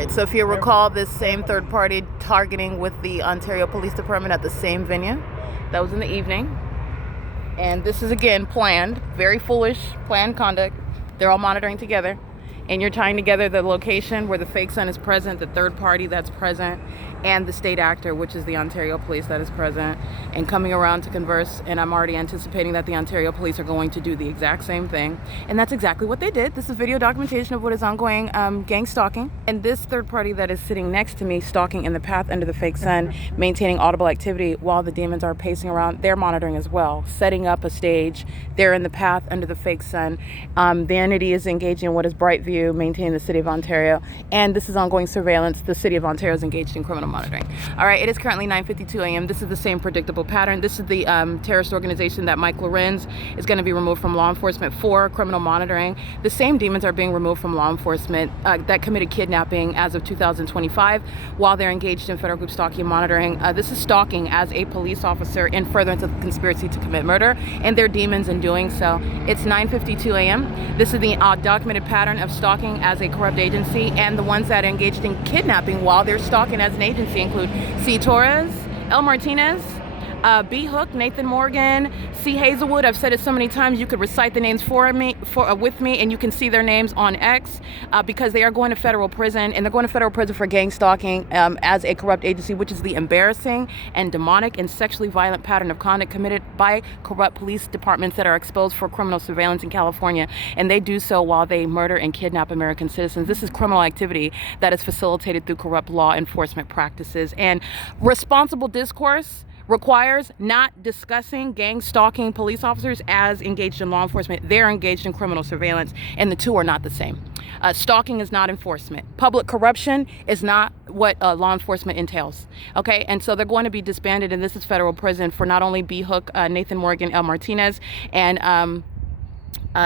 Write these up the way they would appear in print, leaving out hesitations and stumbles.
right, so if you recall, this same third party targeting with the Ontario Police Department at the same venue. That was in the evening. And this is, again, planned, very foolish, planned conduct. They're all monitoring together. And you're tying together the location where the fake son is present, the third party that's present, and the state actor, which is the Ontario Police that is present, and coming around to converse. And I'm already anticipating that the Ontario Police are going to do the exact same thing. And that's exactly what they did. This is video documentation of what is ongoing gang stalking. And this third party that is sitting next to me, stalking in the path under the fake son, maintaining audible activity while the demons are pacing around, they're monitoring as well, setting up a stage. They're in the path under the fake sun. The entity is engaging in what is bright view, maintaining the city of Ontario, and this is ongoing surveillance. The city of Ontario is engaged in criminal monitoring. All right, it is currently 9:52 a.m. This is the same predictable pattern. This is the terrorist organization that Mike LORENZ is going to be removed from law enforcement for criminal monitoring. The same demons are being removed from law enforcement that committed kidnapping as of 2025 while they're engaged in federal group stalking and monitoring. This is stalking as a police officer in furtherance of the conspiracy to commit murder, and they're demons in doing so. It's 9:52 a.m. This is the documented pattern of stalking as a corrupt agency, and the ones that are engaged in kidnapping while they're stalking as an agency include C. Torres, L. Martinez, B. Hook, Nathan Morgan, C. Hazelwood. I've said it so many times you could recite the names with me, and you can see their names on X because they are going to federal prison, and they're going to federal prison for gang stalking as a corrupt agency, which is the embarrassing and demonic and sexually violent pattern of conduct committed by corrupt police departments that are exposed for criminal surveillance in California, and they do so while they murder and kidnap American citizens. This is criminal activity that is facilitated through corrupt law enforcement practices, and responsible discourse requires not discussing gang stalking police officers as engaged in law enforcement. They're engaged in criminal surveillance, and the two are not the same. Stalking is not enforcement. Public corruption is not what law enforcement entails. Okay, and so they're going to be disbanded, and this is federal prison for not only B. Hook, Nathan Morgan, L. Martinez, and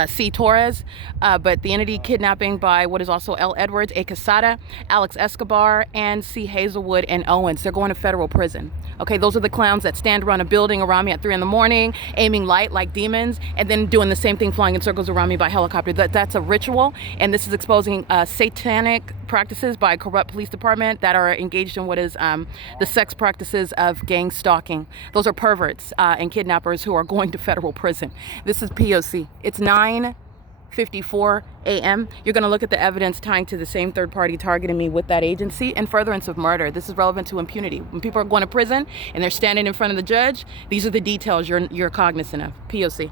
C. Torres, but the entity kidnapping by what is also L. Edwards, A. Quesada, Alex Escobar, and C. Hazelwood and Owens. They're going to federal prison. Okay, those are the clowns that stand around a building around me at 3 in the morning, aiming light like demons, and then doing the same thing, flying in circles around me by helicopter. That's a ritual, and this is exposing satanic practices by a corrupt police department that are engaged in what is the sex practices of gang stalking. Those are perverts and kidnappers who are going to federal prison. This is P.O.C. It's 9:54 a.m. You're going to look at the evidence tying to the same third party targeting me with that agency in furtherance of murder. This is relevant to impunity. When people are going to prison and they're standing in front of the judge, these are the details you're cognizant of. P.O.C.